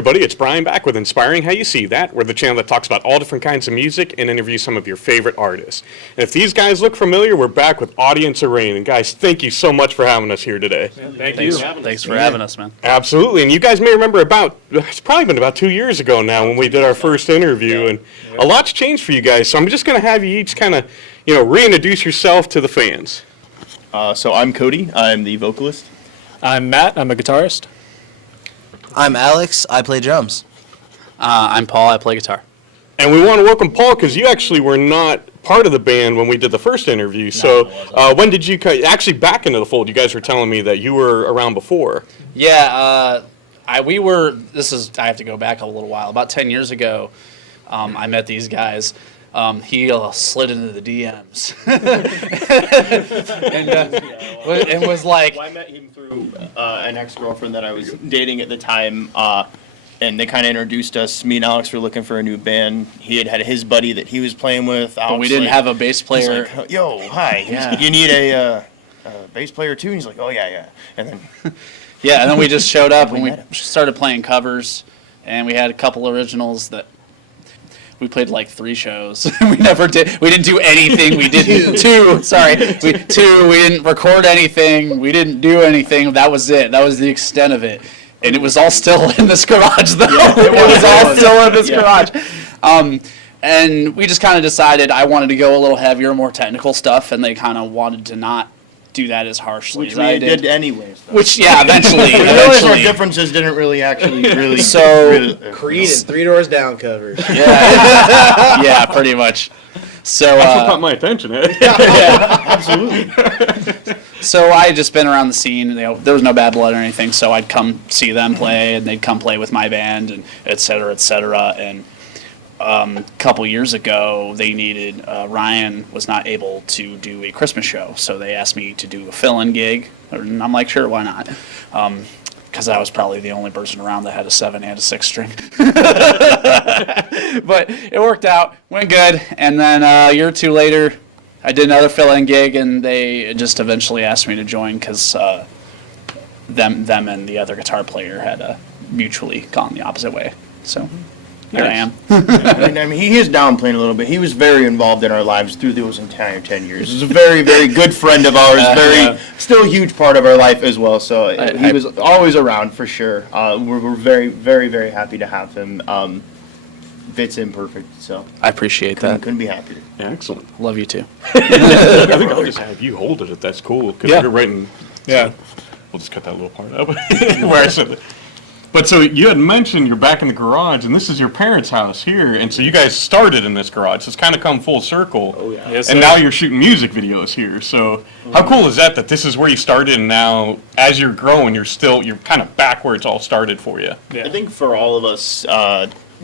Everybody, it's Brian back with Inspiring How You See That. We're the channel that talks about all different kinds of music and interviews some of your favorite artists. And if these guys look familiar, we're back with Audience Arraign. And guys, thank you so much for having us here today. Yeah, Thanks for having us, man. Absolutely. And you guys may remember it's probably been about 2 years ago now when we did our first interview. And a lot's changed for you guys. So I'm just going to have you each kind of, reintroduce yourself to the fans. So I'm Cody. I'm the vocalist. I'm Matt. I'm a guitarist. I'm Alex. I play drums. I'm Paul. I play guitar. And we want to welcome Paul because you actually were not part of the band when we did the first interview. So when did you actually back into the fold? You guys were telling me that you were around before. Yeah, I have to go back a little while. About 10 years ago, I met these guys. He slid into the DMs and was like... Well, I met him through an ex-girlfriend that I was dating at the time, and they kind of introduced us. Me and Alex were looking for a new band. He had his buddy that he was playing with. But we didn't have a bass player. He's like, yo, hi. Yeah. You need a bass player too? And he's like, oh, yeah. And then... Yeah, and then we just showed up and we started playing covers, and we had a couple originals that... We played like 3 shows. We didn't do anything. We did 2. Sorry. We didn't record anything. We didn't do anything. That was it. That was the extent of it. And it was all still in this garage, though. Yeah, it was all still in this garage. And we just kind of decided I wanted to go a little heavier, more technical stuff, and they kind of wanted to not do that as harshly as I did anyways. Though. Which, yeah, eventually. Our differences didn't really So, Creed and 3 Doors Down covers. Yeah, yeah, pretty much. So that's what caught my attention, eh? Yeah, absolutely. So I had just been around the scene. There was no bad blood or anything, so I'd come see them play, and they'd come play with my band, and et cetera, et cetera. And a couple years ago, they needed Ryan was not able to do a Christmas show, so they asked me to do a fill-in gig, and I'm like, sure, why not? Because I was probably the only person around that had a 7 and a 6 string. But it worked out, went good, and then a year or 2 later, I did another fill-in gig, and they just eventually asked me to join because them and the other guitar player had mutually gone the opposite way. So. Here I am. I mean, he is downplaying a little bit. He was very involved in our lives through those entire 10 years. He was a very, very good friend of ours, still a huge part of our life as well. So he was always around for sure. We're very, very, very happy to have him. Fits in perfect. So I appreciate that. Couldn't be happier. Yeah, excellent. Love you too. I think I'll just have you hold it if that's cool. Because you're writing. Yeah. So we'll just cut that little part out where I said it. But so you had mentioned you're back in the garage, and this is your parents' house here, and so you guys started in this garage. So it's kind of come full circle. Oh, yeah. Yes, and now you're shooting music videos here. So how cool is that this is where you started, and now as you're growing, you're kind of back where it's all started for you? Yeah. I think for all of us,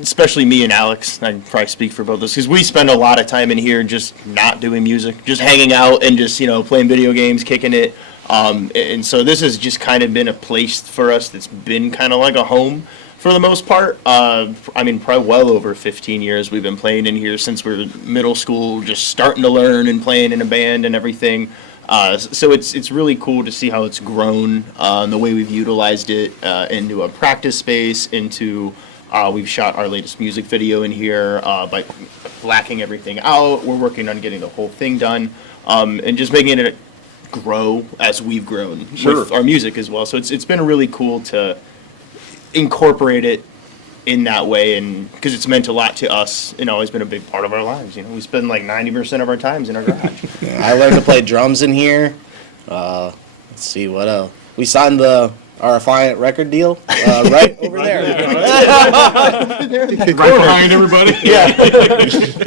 especially me and Alex, I probably speak for both of us, because we spend a lot of time in here just not doing music, just hanging out and just, playing video games, kicking it. And so this has just kind of been a place for us that's been kind of like a home for the most part. I mean, probably well over 15 years we've been playing in here since we were middle school, just starting to learn and playing in a band and everything. So it's really cool to see how it's grown, and the way we've utilized it into a practice space, into we've shot our latest music video in here by blacking everything out. We're working on getting the whole thing done, and just making it grow as we've grown with our music as well. So it's been really cool to incorporate it in that way, and because it's meant a lot to us, it's been a big part of our lives. We spend like 90% of our times in our garage. I learned to play drums in here. Let's see what else. We signed our Affiant record deal right over there. Right behind everybody. Yeah.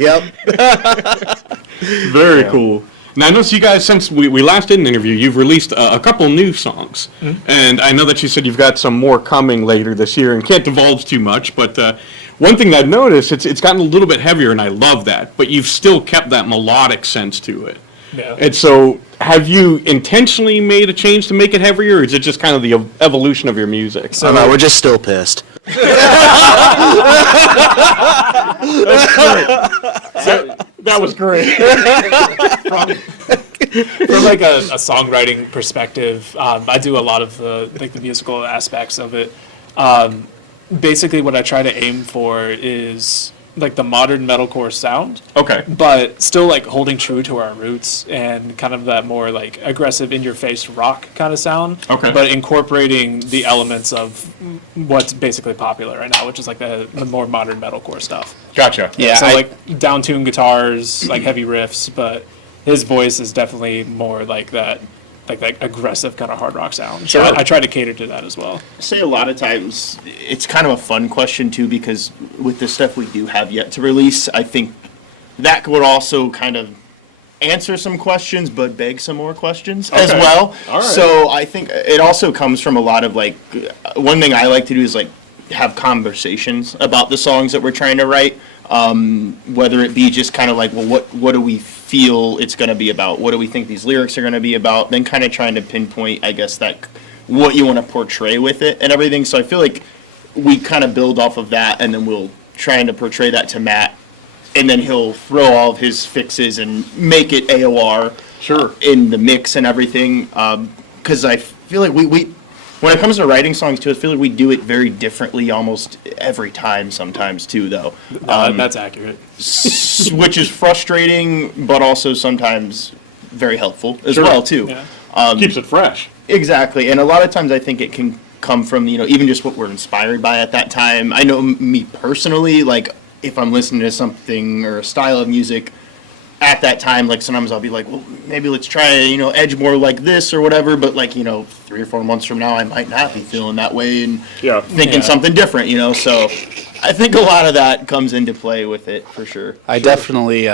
Yep. Very cool. Now, I noticed you guys, since we last did an interview, you've released a couple new songs. Mm-hmm. And I know that you said you've got some more coming later this year and can't divulge too much. But one thing that I've noticed, it's gotten a little bit heavier, and I love that. But you've still kept that melodic sense to it. Yeah. And so have you intentionally made a change to make it heavier, or is it just kind of the evolution of your music? So no, we're just still pissed. That was great. From like a songwriting perspective, I do a lot of the musical aspects of it. basically what I try to aim for is like the modern metalcore sound, Okay. but still like holding true to our roots and kind of that more like aggressive in your face rock kind of sound. Okay. But incorporating the elements of what's basically popular right now, which is like the more modern metalcore stuff. Gotcha. Yeah, So I- like down-tuned guitars, like heavy riffs, but his voice is definitely more like that aggressive kind of hard rock sound. So Sure. I try to cater to that as well. I say a lot of times it's kind of a fun question too, because with the stuff we do have yet to release, I think that would also kind of answer some questions but beg some more questions as Okay. well. All right. So I think it also comes from a lot of like, one thing I like to do is like have conversations about the songs that we're trying to write, whether it be just kind of like, well, what do we feel it's going to be about, what do we think these lyrics are going to be about, then kind of trying to pinpoint, I guess, that what you want to portray with it and everything. So I feel like we kind of build off of that, and then we'll trying to portray that to Matt, and then he'll throw all of his fixes and make it AOR Sure. in the mix and everything. Because I feel like we when it comes to writing songs too, I feel like we do it very differently almost every time. Sometimes too, though, That's accurate. which is frustrating, but also sometimes very helpful as Sure. well too. Yeah. Keeps it fresh. Exactly, and a lot of times I think it can come from, even just what we're inspired by at that time. I know me personally, like if I'm listening to something or a style of music at that time, like sometimes I'll be like, well, maybe let's try, edge more like this or whatever, but like, 3 or 4 months from now, I might not be feeling that way and Yeah. thinking something different, so I think a lot of that comes into play with it for sure. I definitely,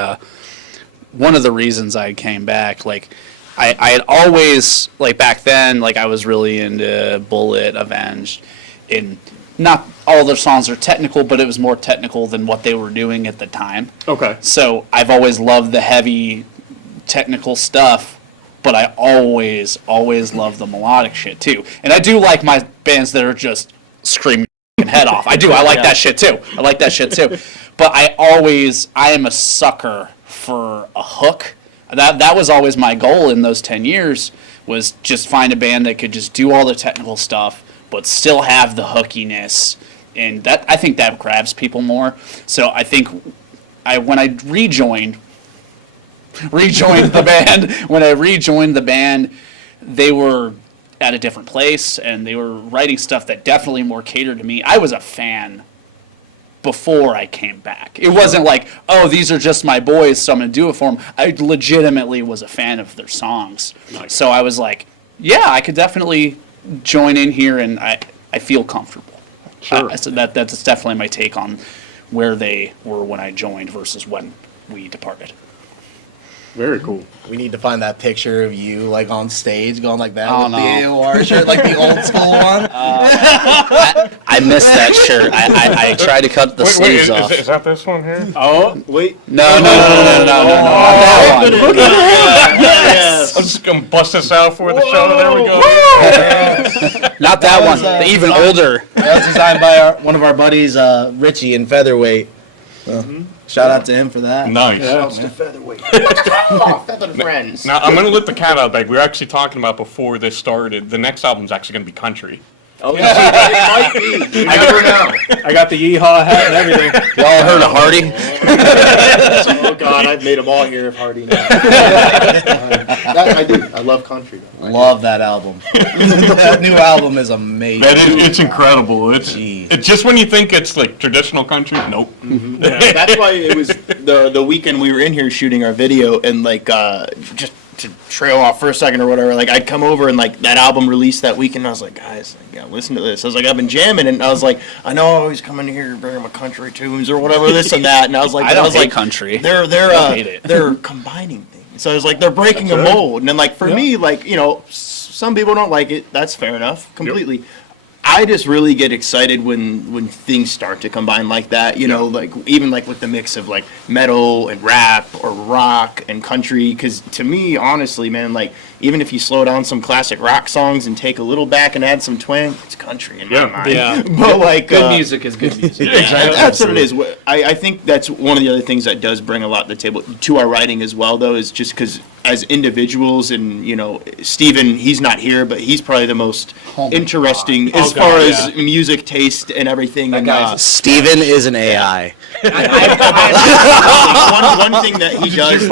one of the reasons I came back, like, I had always, like, back then, like, I was really into Bullet, Avenged, and not all their songs are technical, but it was more technical than what they were doing at the time. Okay. So I've always loved the heavy technical stuff, but I always love the melodic shit too. And I do like my bands that are just screaming your head off. I do. I like that shit too. But I am a sucker for a hook. That was always my goal in those 10 years, was just find a band that could just do all the technical stuff but still have the hookiness, and that, I think that grabs people more. So I think when I rejoined the band, they were at a different place, and they were writing stuff that definitely more catered to me. I was a fan before I came back. It wasn't like, oh, these are just my boys, so I'm going to do it for them. I legitimately was a fan of their songs. Nice. So I was like, yeah, I could definitely join in here, and I feel comfortable. Sure. So that's definitely my take on where they were when I joined versus when we departed. Very cool. We need to find that picture of you like on stage going like that Oh, with no. the AOR shirt, like the old school one. I missed that shirt. I tried to cut the sleeves off. Is that this one here? Oh, Wait. No, not that one. I'm just gonna bust this out for the show. There we go. Not that one. The even older. That was designed by one of our buddies, Richie in Featherweight. Shout out to him for that. Nice. Featherweight. Feather friends. Now I'm gonna let the cat out of the bag. We were actually talking about before this started. The next album's actually gonna be country. Oh, yeah. It might be. You never know. I got the yeehaw hat and everything. Y'all heard of Hardy? Oh God, I've made them all hear of Hardy now. That I do. I love country. Love that album. That new album is amazing. It's incredible. It's Jeez. just when you think it's like traditional country. Nope. That's why it was the weekend we were in here shooting our video, and like just to trail off for a second or whatever, like I'd come over and like that album released that weekend, and I was like, guys, listen to this. I was like, I've been jamming, and I was like, I know I always come in here and bring my country tunes or whatever, this and that, and I was like, I don't hate like, country. They're hate it. they're combining things. So I was like, they're breaking a mold, and then like for me, like some people don't like it. That's fair enough, completely. I just really get excited when things start to combine like that, like even like with the mix of like metal and rap or rock and country, because to me, honestly, man, like even if you slow down some classic rock songs and take a little back and add some twang, it's country in my mind. Yeah. But like Good music is good music. that's what it is. I think that's one of the other things that does bring a lot to the table to our writing as well, though, is just because as individuals, and Steven, he's not here, but he's probably the most interesting as far as music taste and everything. And Steven is an AI. one thing that he does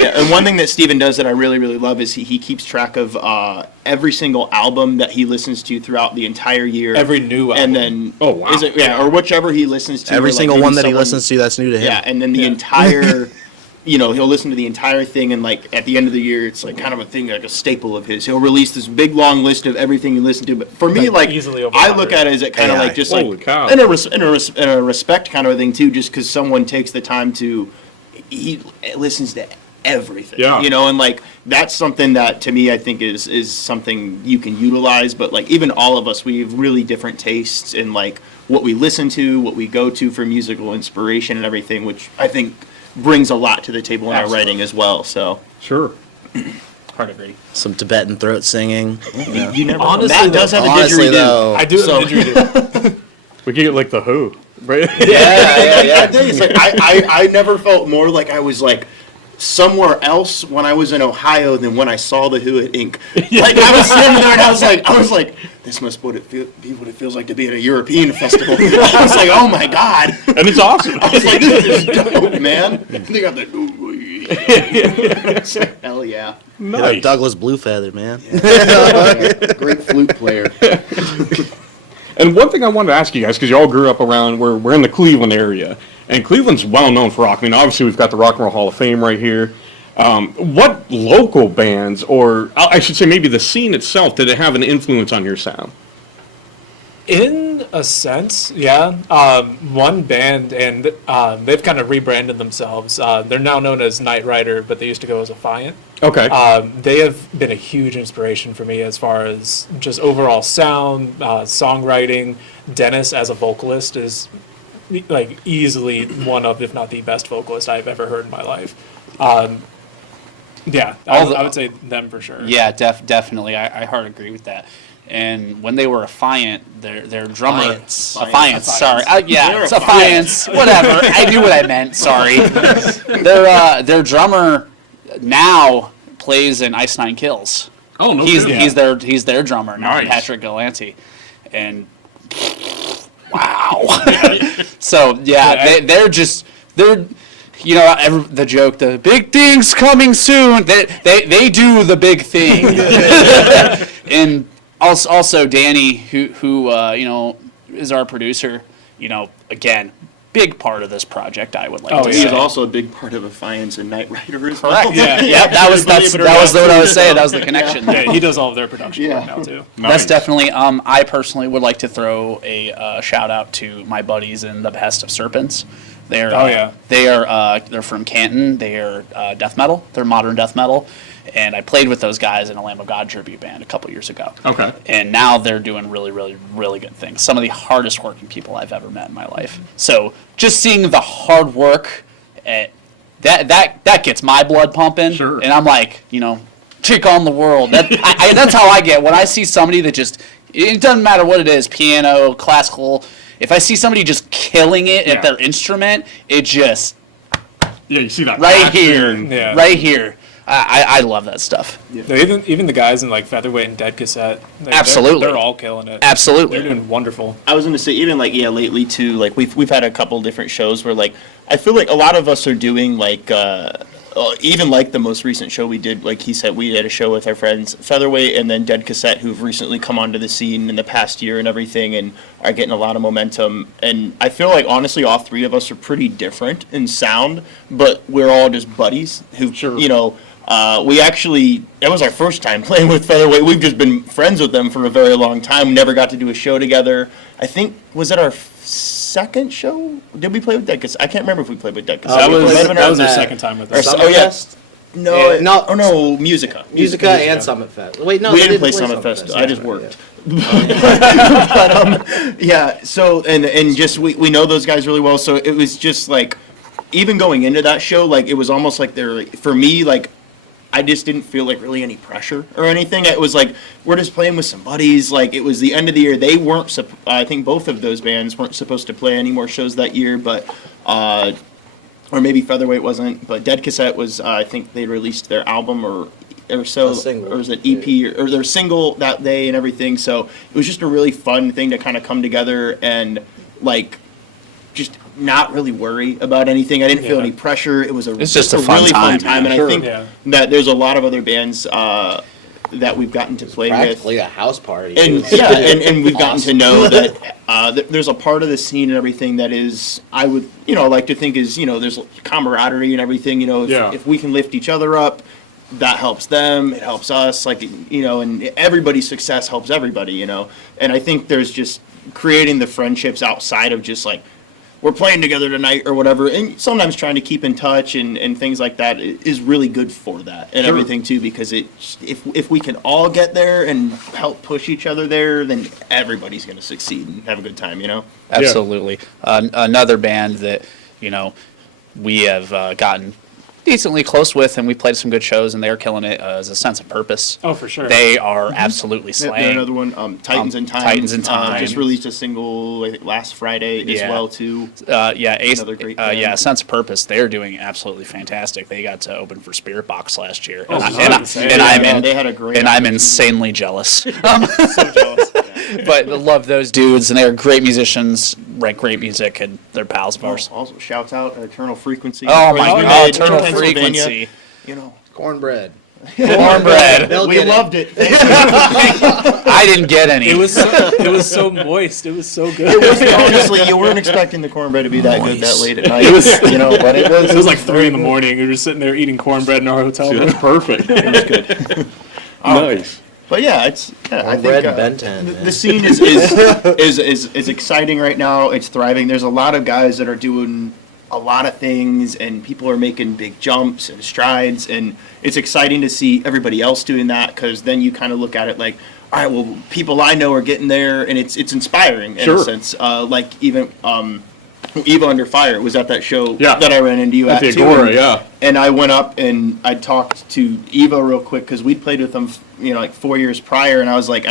and one thing that Steven does that I really, really love is he keeps track of every single album that he listens to throughout the entire year. Every new album. And then, wow. or whichever he listens to. Every or, like, single maybe one that he someone- listens to that's new to him. Yeah, and then the entire, he'll listen to the entire thing, and like at the end of the year, it's like kind of a thing, like a staple of his. He'll release this big long list of everything he listened to. But for me, like easily over I look 100. at it as it kind of AI. like just Holy like cow. in a respect kind of a thing too, just because someone takes the time to he listens to everything. Yeah. And like that's something that to me I think is something you can utilize. But like even all of us, we have really different tastes in like what we listen to, what we go to for musical inspiration and everything, which I think brings a lot to the table in our writing as well. So Sure. Hard agree. Some Tibetan throat singing. you never Honestly, Matt does have a Honestly, didgeridoo. though, I do So- have a didgeridoo. We could get like the Who, right? It's like I never felt more like I was like somewhere else when I was in Ohio than when I saw the Who at Inc. Like I was sitting there and I was like, this must be what it feels like to be at a European festival. I was like, oh my god. And it's awesome. I was like, this is dope, man. They got the hell yeah. Hit up Nice. Douglas Bluefeather, man. Great flute player. And one thing I wanted to ask you guys, because you all grew up around, we're in the Cleveland area, and Cleveland's well known for rock. I mean, obviously we've got the Rock and Roll Hall of Fame right here. What local bands, or I should say maybe the scene itself, did it have an influence on your sound? In a sense, yeah. One band, and they've kind of rebranded themselves. They're now known as Knight Rider, but they used to go as Affiant. Okay. They have been a huge inspiration for me as far as just overall sound, songwriting. Dennis as a vocalist is like easily one of, if not the best vocalist I've ever heard in my life. Yeah, I would say them for sure. Yeah, definitely. I hard agree with that. And when they were Affiant, their drummer, Affiance, sorry, it's Affiance, whatever. I knew what I meant. Sorry. Their drummer now plays in Ice Nine Kills. Oh no, He's their drummer now, Nice. Patrick Galanti, and wow. So yeah, they're the joke, the big thing's coming soon. They do the big thing, and also Danny, who is our producer. Again, big part of this project. I would like to He say. is also a big part of Affiance and Knight Rider as well. Correct. Yeah, that was what I was saying. That was the connection. Yeah, he does all of their production Yeah. work now too. That's definitely. I personally would like to throw a shout out to my buddies in the Behest of Serpents. They're they're from Canton. They are death metal. They're modern death metal, and I played with those guys in a Lamb of God tribute band a couple years ago. Okay. And now they're doing really, really, really good things. Some of the hardest working people I've ever met in my life. So just seeing the hard work, that gets my blood pumping. Sure. And I'm like, take on the world. That's how I get when I see somebody that just. It doesn't matter what it is, piano, classical. If I see somebody just killing it at their instrument, it just Yeah, you see that right passion here, and- Yeah. right here. I love that stuff. No, even the guys in like Featherweight and Dead Cassette, Absolutely. they're all killing it. Absolutely. They're doing wonderful. I was going to say, even like, lately too, like we've had a couple different shows where like, I feel like a lot of us are doing like, even like the most recent show we did, like he said, we had a show with our friends Featherweight and then Dead Cassette, who've recently come onto the scene in the past year and everything, and are getting a lot of momentum. And I feel like honestly, all three of us are pretty different in sound, but we're all just buddies who, we actually, that was our first time playing with Featherweight. We've just been friends with them for a very long time. We never got to do a show together. I think, was it our second show? Did we play with Dead Cassette? I can't remember if we played with Dead Cassette. That was our second time with us. No, Musica. Musica and Summit Fest. Wait, no, We they didn't play Summit Fest. I just Yeah. worked. So and just we know those guys really well. So it was just like, even going into that show, like it was almost like they're like, for me, like I just didn't feel like really any pressure or anything. It was like, we're just playing with some buddies. Like, it was the end of the year. They weren't, I think both of those bands weren't supposed to play any more shows that year, but, or maybe Featherweight wasn't, but Dead Cassette was, I think they released their album or so, A single. or was it EP, or their single that day and everything. So it was just a really fun thing to kind of come together and, like, just not really worry about anything. I didn't feel Yeah. any pressure. It was It's just a fun really fun time, time. And Sure. I think Yeah. that there's a lot of other bands that we've gotten to play with. Practically a house party. And too. yeah, and we've gotten to know that there's a part of the scene and everything that is, I would, like to think is, there's camaraderie and everything, Yeah. if we can lift each other up, that helps them, it helps us, like, and everybody's success helps everybody, and I think there's just creating the friendships outside of just like, we're playing together tonight or whatever, and sometimes trying to keep in touch and things like that is really good for that and Sure. everything too, because if we can all get there and help push each other there, then everybody's going to succeed and have a good time, Absolutely. Another band that, we have gotten decently close with, and we played some good shows, and they're killing it, is A Sense of Purpose. Oh, for sure. They are absolutely They're slaying. another one, Titans and Time. Titans and Time. Just released a single, I think, last Friday as Yeah. well too. Another great band. yeah, Sense of Purpose. They're doing absolutely fantastic. They got to open for Spirit Box last year, Oh, and, nice. They had a great. I'm insanely jealous. so jealous. But I love those dudes, and they're great musicians, write great music, and they're pals of ours. Also, shouts out Eternal Frequency. Oh my We God, made Eternal Pennsylvania, Frequency, Cornbread. cornbread. They'll We get it. loved it. I didn't get any. It was so moist. It was so good. Honestly, you weren't expecting the cornbread to be that good that late at night. It was- but it was. It was like 3 in the morning. We were just sitting there eating cornbread in our hotel room. That's perfect. Nice. But yeah, I think Cornbread and Ben 10, the man. scene is exciting right now. It's thriving. There's a lot of guys that are doing a lot of things, and people are making big jumps and strides, and it's exciting to see everybody else doing that, because then you kind of look at it like, all right, well, people I know are getting there, and it's inspiring in Sure. a sense. Like even Eva Under Fire was at that show Yeah. that I ran into you At at the too, Agora, and- yeah. And I went up and I talked to Eva real quick, because we'd played with them, like 4 years prior, and I was like,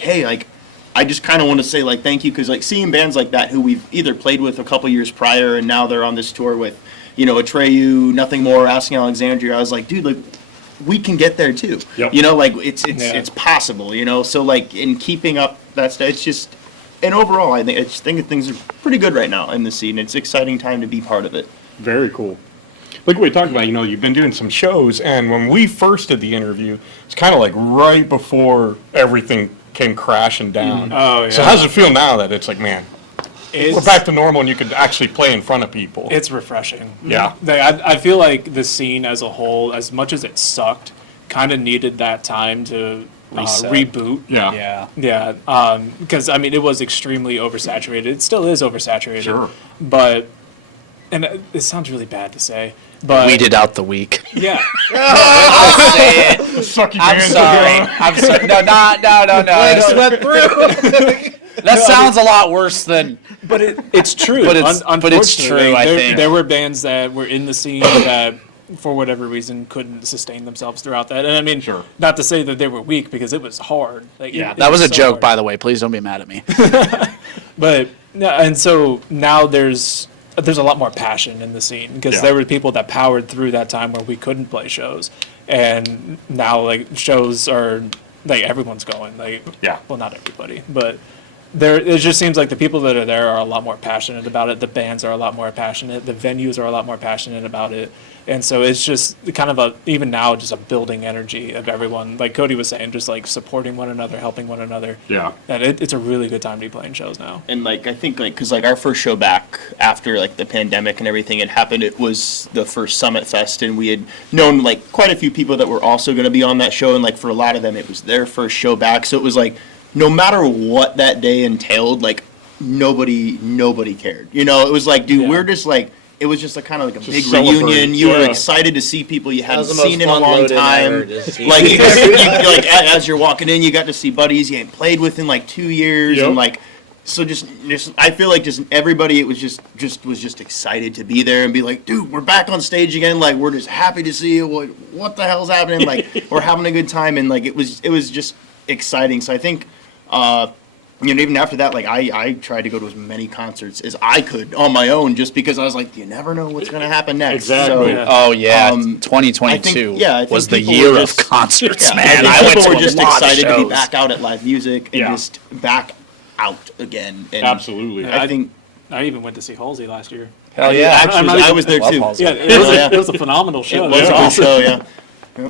hey, like, I just kind of want to say, like, thank you, because, like, seeing bands like that who we've either played with a couple years prior and now they're on this tour with, Atreyu, Nothing More, Asking Alexandria, I was like, dude, like, we can get there too. Yep. Like, it's Yeah. possible, so, like, in keeping up that stuff, it's just, and overall, I just think things are pretty good right now in the scene. It's an exciting time to be part of it. Very cool. Like we talked about, you've been doing some shows, and when we first did the interview, it's kind of like right before everything came crashing down. Oh, yeah. So how's it feel now that it's like, man, we're back to normal and you can actually play in front of people? It's refreshing. Yeah. I feel like the scene as a whole, as much as it sucked, kind of needed that time to Reset. reboot. Yeah. Yeah. Yeah, because I mean, it was extremely oversaturated. It still is oversaturated. Sure. But, and it sounds really bad to say, but Weeded out the weak. yeah, I'll say it. Sucky I'm bands sorry. are going. I'm sorry. No. Swept through. That sounds a lot worse than. but it's true. But it's- but it's Unfortunately, true, I there, think. there were bands that were in the scene that, for whatever reason, couldn't sustain themselves throughout that. And I mean, Sure. not to say that they were weak, because it was hard. Like, Yeah, it that was a so joke, hard. by the way. Please don't be mad at me. But no, and so now there's a lot more passion in the scene, because Yeah. there were people that powered through that time where we couldn't play shows, and now like shows are like everyone's going, like, Yeah. well, not everybody, but there it just seems like the people that are there are a lot more passionate about it. The bands are a lot more passionate. The venues are a lot more passionate about it. And so it's just kind of even now, just a building energy of everyone. Like Cody was saying, just like supporting one another, helping one another. Yeah. And it's a really good time to be playing shows now. And like I think like because like our first show back after like the pandemic and everything had happened, it was the first Summit Fest, and we had known like quite a few people that were also going to be on that show, and like for a lot of them it was their first show back, so it was like no matter what that day entailed, like nobody cared, you know. It was like, dude, Yeah. we're just like, it was just a kind of like a big celebrate. reunion. You were Yeah. excited to see people you hadn't was the most seen in a fun long load-in ever, time. just seeing Like, you people. like as you're walking in, you got to see buddies you ain't played with in like 2 years, Yep. and like So just I feel like just everybody was just excited to be there and be like, dude, we're back on stage again. Like, we're just happy to see you. What the hell's happening? Like, we're having a good time, and like it was just exciting. So I think. Even after that, like I tried to go to as many concerts as I could on my own, just because I was like, you never know what's gonna happen next. Exactly. So, Oh yeah, I 2022 think- I think was the people year were of just- concerts, yeah, man. I I think went people to were a just lot of excited to be shows. back out at live music and Yeah. just back out again. And Absolutely. I think I even went to see Halsey last year. Hell yeah, actually not I even- was there Love too. Halsey. Yeah, Yeah. it was a phenomenal show. It was Yeah. a good show, yeah.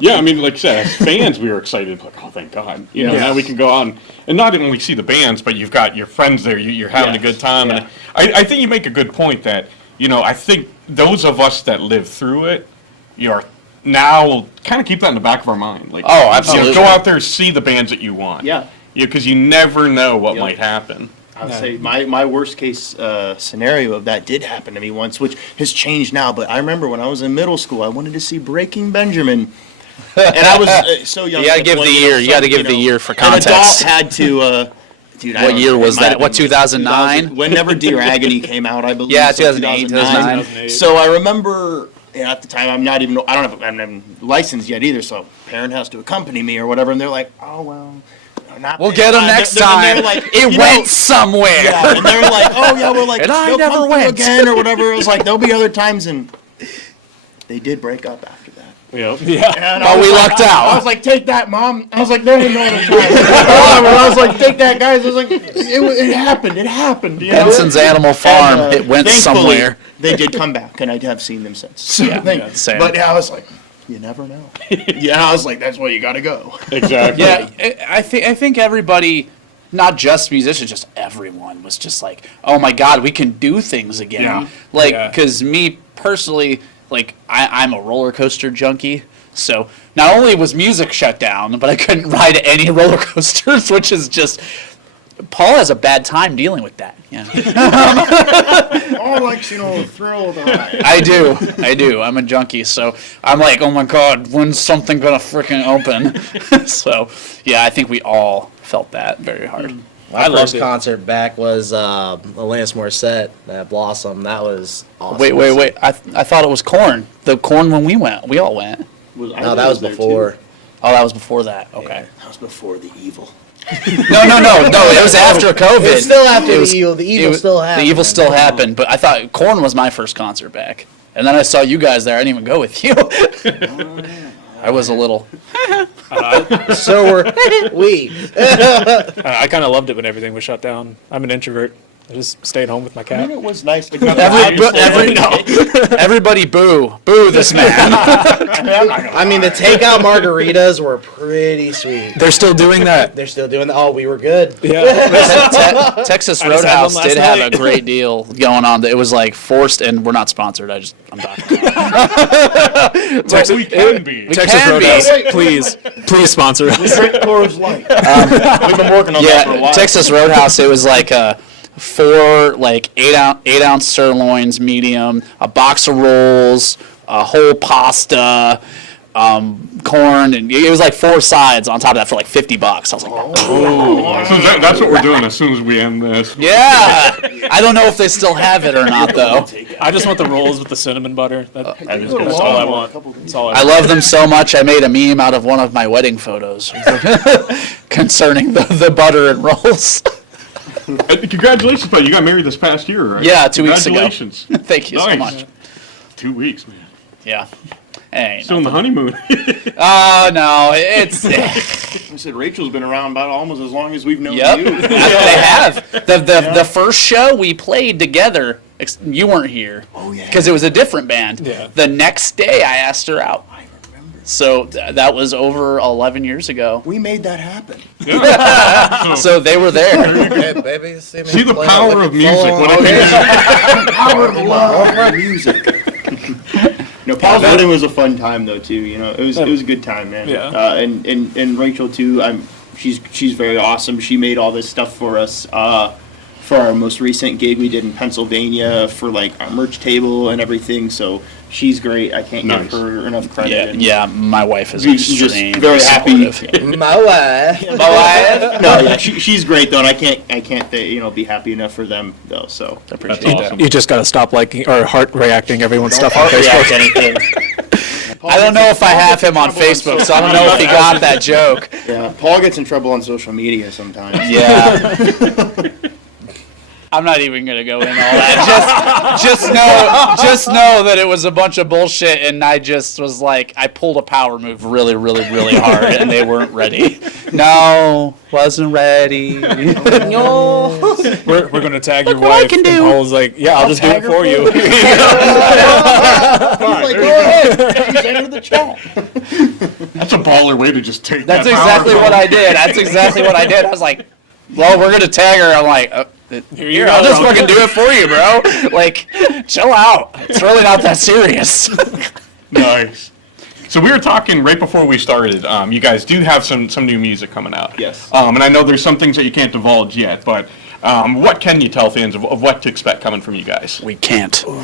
Yeah, I mean, like I said, as fans, we were excited. Like, oh, thank God! You know, Yeah. now we can go out and not only see the bands, but you've got your friends there. You're having a Yes. good time, Yeah. and I think you make a good point that I think those of us that lived through it, are now kind of keep that in the back of our mind. Like, Oh, absolutely. go out there, see the bands that you want. Yeah. Because you never know what Yep. might happen. I would say my worst case scenario of that did happen to me once, which has changed now. But I remember when I was in middle school, I wanted to see Breaking Benjamin, and I was so young. You gotta at give the point, year. You so, gotta give the year for An adult context. had to. Dude, I What don't year know, it was might that? have What, been 2009? Whenever Dear Agony came out, I believe. Yeah, so 2008, 2009. 2008. So I remember at the time I'm not licensed yet either, so a parent has to accompany me or whatever, and they're like, oh well. Not We'll this get them time. next They're time. like, It you went know, somewhere. yeah, and they're like, oh yeah, we're like, And I they'll never come through went. again or whatever. It was like there'll be other times, and they did break up after that. Yep. Yeah. And But I was we like, lucked out. I was like, take that, mom. I was like, there ain't no other time. I was like, take that, guys. I was like, it happened. It happened. You know? Benson's Animal Farm. And, It went thankfully, somewhere. They did come back, and I have seen them since. So, Yeah, same. But yeah, I was like, you never know. Yeah, I was like, that's why you got to go. Exactly. Yeah, I think everybody, not just musicians, just everyone was just like, oh my God, we can do things again. Yeah. Like, Yeah. because me personally, like, I'm a roller coaster junkie. So not only was music shut down, but I couldn't ride any roller coasters, which is just. Paul has a bad time dealing with that. Yeah. All likes, the thrill of the ride. I do. I'm a junkie, so I'm like, oh my God, when's something gonna freaking open? So, yeah, I think we all felt that very hard. My loved first it. concert back was Alanis Morissette at Blossom. That was awesome. Wait. I thought it was Korn. The Korn when we all went. No, that was before. Oh, that was before that. Okay. That was before the evil. No. It was after COVID. It's still after It was- the evil. The evil still happened. The evil still happened, but I thought Korn was my first concert back. And then I saw you guys there. I didn't even go with you. I was a little. So were we. I kind of loved it when everything was shut down. I'm an introvert. I just stayed home with my I mean, cat. it was nice to Everybody boo this man. I mean, the takeout margaritas were pretty sweet. They're still doing that. They're still doing that. Oh, we were good. Yeah. Texas I just had Roadhouse one last did have night. a great deal going on. It was like forced, and we're not sponsored. I'm talking. But we can be. Texas can be. Roadhouse, please sponsor us. Coors Light. We've been working on that for a Yeah, while. Texas Roadhouse. It was like 4 like 8-ounce sirloins, medium, a box of rolls, a whole pasta, corn, and it was like 4 sides on top of that for like $50. I was like, So that's what we're doing as soon as we end this. yeah. I don't know if they still have it or not though. I just want the rolls with the cinnamon butter. That's all I want. That's all I love them so much. I made a meme out of one of my wedding photos concerning the butter and rolls. Congratulations, buddy. You got married this past year, right? Yeah, 2 weeks ago. Congratulations. Thank you so Nice. much. 2 weeks, man. Yeah. Hey, Still in the honeymoon. oh no, it's. I said Rachel's been around about almost as long as we've known Yep, you. they have. The first show we played together, you weren't here. Oh, yeah. Because it was a different band. Yeah. The next day, I asked her out. I remember. So that was over 11 years ago. We made that happen. So they were there. Hey, baby, see me See the play power my of music. full-on- What it can do. Power of love, music. Paul's wedding was a fun time though too. It was a good time, man. Yeah. And Rachel too. She's very awesome. She made all this stuff for us. For our most recent gig we did in Pennsylvania for like our merch table and everything. So she's great. I can't Nice. give her enough credit. Yeah, and yeah. My wife is she's just extremely very happy. supportive. My wife. My wife. No, yeah, she's great though, and I can't be happy enough for them though. So I appreciate That's that. awesome. You just gotta stop liking or heart reacting everyone's stuff on Don't Facebook. react to anything. I don't know if I have him on Facebook, so I don't know if he got that joke. Yeah, Paul gets in trouble on social media sometimes. Yeah. I'm not even gonna go in all that. Just know that it was a bunch of bullshit, and I just was like, I pulled a power move really, really, really hard, and they weren't ready. No, wasn't ready. We're gonna tag your what I wife. can And do. Paul's like, yeah, I'll just do tag it her for you. Like, go ahead, she's entered the chat. That's a baller way to just take That's that exactly power what I did. That's exactly what I did. I was like, well, we're gonna tag her. I'm like, here, I'll just fucking do it for you, bro. Like, chill out. It's really not that serious. Nice. So we were talking right before we started. You guys do have some new music coming out. Yes. And I know there's some things that you can't divulge yet, but what can you tell fans of what to expect coming from you guys? We can't. Okay,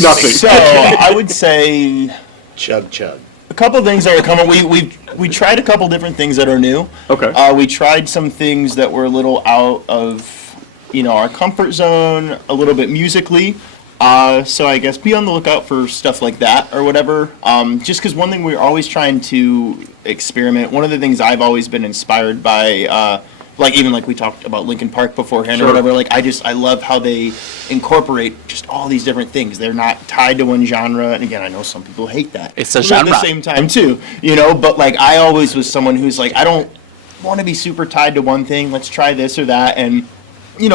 Nothing. So I would say Chug chug. a couple things that are coming. We tried a couple different things that are new. Okay. We tried some things that were a little out of our comfort zone, a little bit musically. So I guess be on the lookout for stuff like that or whatever. Just because one thing we're always trying to experiment. One of the things I've always been inspired by, like we talked about Linkin Park beforehand or Sure. whatever. Like I love how they incorporate just all these different things. They're not tied to one genre. And again, I know some people hate that. It's a But genre. At the same time too, But like I always was someone who's like, I don't want to be super tied to one thing. Let's try this or that. And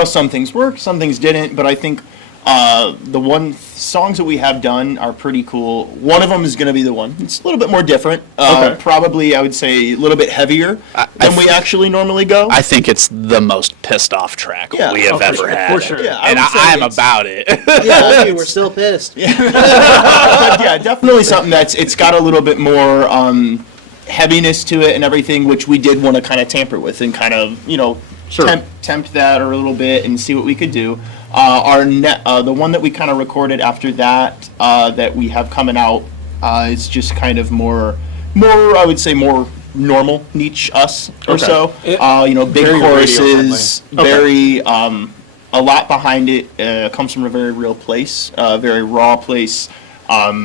some things worked, some things didn't. But I think the songs that we have done are pretty cool. One of them is going to be the one. It's a little bit more different. Okay. Probably, I would say, a little bit heavier than we actually normally go. I think it's the most pissed off track Yeah. we have Oh, ever for sure, had. for sure. Yeah, I And would say I'm it's- about it. Yeah, we're still pissed. But yeah, definitely something it's got a little bit more heaviness to it and everything, which we did want to kind of tamper with and kind of, Sure. tempt that a little bit and see what we could do. The one that we kind of recorded after that, that we have coming out, is just kind of more, I would say more normal, niche us or Okay. so. It- Big very choruses, radio-friendly. very, a lot behind it, comes from a very real place, very raw place. I'll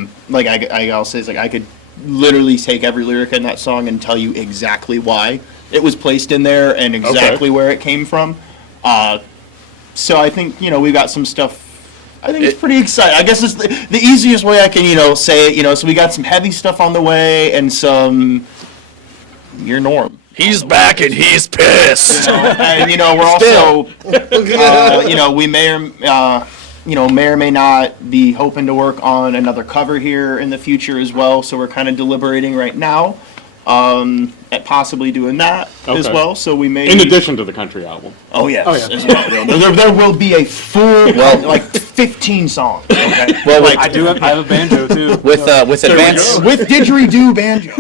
say, it's like I could literally take every lyric in that song and tell you exactly why it was placed in there and exactly where it came from. So I think, we've got some stuff. I think it's pretty exciting. I guess it's the easiest way I can, say it, so we got some heavy stuff on the way and some your norm. He's back and he's pissed. And, we're also, we may or may not be hoping to work on another cover here in the future as well. So we're kind of deliberating right now at possibly doing that as Okay. well. So we may. In addition to the country album. Oh yes. yeah. As well. There will be a full, like 15 songs. Okay. Well, like, I have a banjo too. with advance with didgeridoo banjo.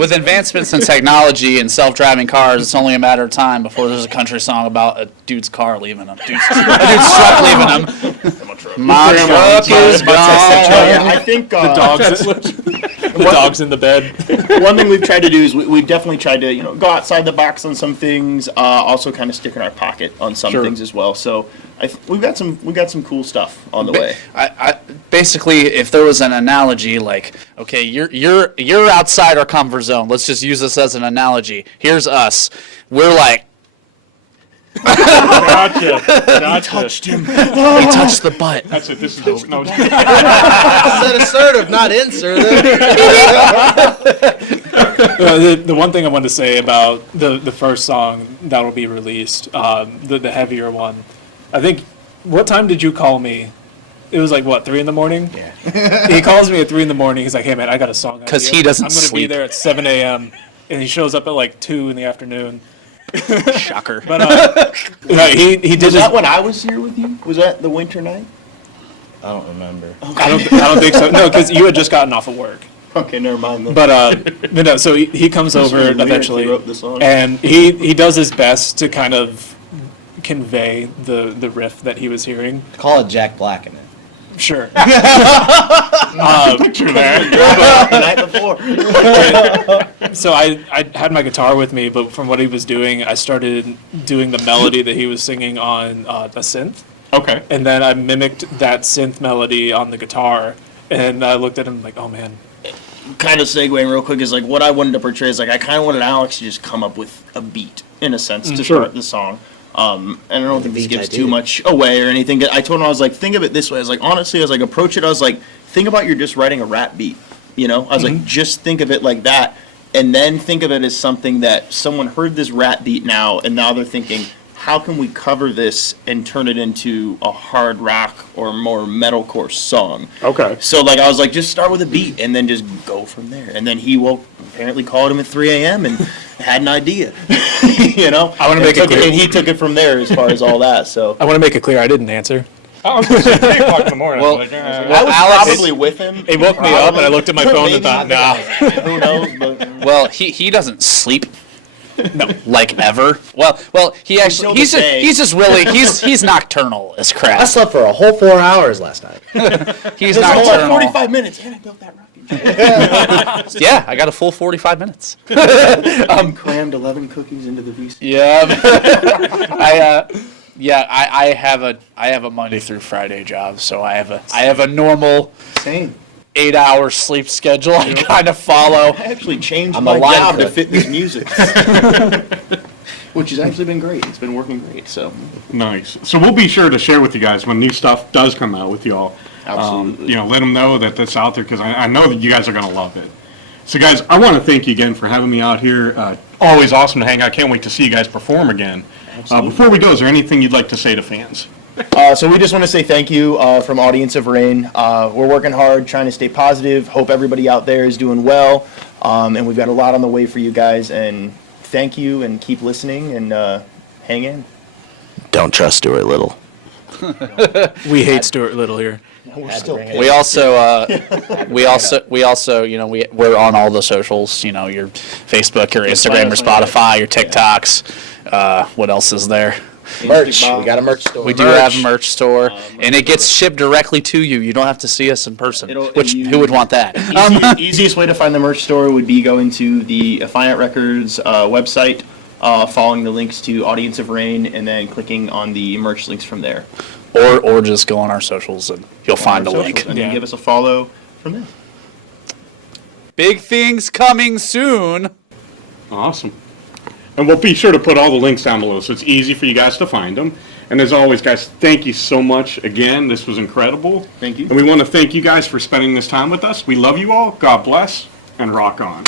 with advancements in technology and self-driving cars, it's only a matter of time before there's a country song about a dude's car leaving him, a dude's truck leaving him. My truck is gone. I think The dogs, the dogs in the bed. one thing we've tried to do is we've definitely tried to go outside the box on some things. Also, kind of stick in our pocket on some Sure. things as well. So we've got some cool stuff on the way. I basically, if there was an analogy, like, okay, you're outside our comfort zone. Let's just use this as an analogy. Here's us. We're like, Gotcha. him. he touched the butt. That's it. This is no. Said assertive, not insertive. The one thing I wanted to say about the first song that will be released, the heavier one, I think, what time did you call me? It was like, what, 3 in the morning? Yeah. He calls me at 3 in the morning. He's like, hey, man, I got a song. 'Cause idea. he doesn't I'm going to be sleep. there at 7 a.m. And he shows up at like 2 in the afternoon. Shocker. But he did Was his, that when I was here with you? Was that the winter night? I don't remember. I don't think so. No, because you had just gotten off of work. Okay, never mind then. But no, so he comes over really weird if eventually, he wrote the song. and he does his best to kind of convey the riff that he was hearing. Call it Jack Black in it. Sure. Picture that. The night before. So I had my guitar with me, but from what he was doing, I started doing the melody that he was singing on the synth. Okay. And then I mimicked that synth melody on the guitar. And I looked at him like, oh, man. Kind of segueing real quick is like what I wanted to portray is like I kind of wanted Alex to just come up with a beat in a sense to Sure. start the song. And I don't think this beat I gives did. too much away or anything. I told him, I was like, think of it this way. I was like, honestly, I was like, approach it. I was like, think about you're just writing a rap beat. You know, I was like, just think of it like that. And then think of it as something that someone heard this rap beat now, and now they're thinking, how can we cover this and turn it into a hard rock or more metalcore song? Okay. So like I was like, just start with a beat and then just go from there. And then he apparently called him at 3 a.m. and had an idea. You know? I wanna make it clear. And he took it from there as far as all that. So I want to make it clear I didn't answer. I was going to say 3 o'clock in the morning. Well, I was like, I was Alex- probably with him. It woke me up, and I looked at my phone and Maybe. thought, nah. Who knows? But Well, he doesn't sleep. No, like ever. Well, he actually Until the day. he's just really he's nocturnal as I crap. slept for a whole 4 hours last night. He's it's only nocturnal. 45 minutes. And I built that rocket. Yeah, I got a full 45 minutes. Crammed 11 cookies into the VC. Yeah, I have a Monday through Friday job, so I have a normal Same. 8-hour sleep schedule. I kind of follow. I actually changed I'm my a line job to cook. fit this music. Which has actually been great. It's been working great. So nice. So we'll be sure to share with you guys when new stuff does come out with y'all. Absolutely. Let them know that that's out there because I know that you guys are going to love it. So guys, I want to thank you again for having me out here. Always awesome to hang out. Can't wait to see you guys perform again. Before we go, is there anything you'd like to say to fans? So we just want to say thank you from Audience of Rain. We're working hard, trying to stay positive. Hope everybody out there is doing well. And we've got a lot on the way for you guys. And thank you, and keep listening, and hang in. Don't trust Stuart Little. We hate Stuart Little here. We're still We also, we're on all the socials. You know, your Facebook, your Instagram, your Spotify, your TikToks. What else is there? Merch. We got a merch store. We do have a merch store, and it gets shipped directly to you. You don't have to see us in person. Who would want that? Easiest way to find the merch store would be going to the Affiant Records website, following the links to Audience of Rain, and then clicking on the merch links from there. Or just go on our socials and you'll find a link. And then Yeah. give us a follow from there. Big things coming soon. Awesome. And we'll be sure to put all the links down below so it's easy for you guys to find them. And as always, guys, thank you so much again. This was incredible. Thank you. And we want to thank you guys for spending this time with us. We love you all. God bless, and rock on.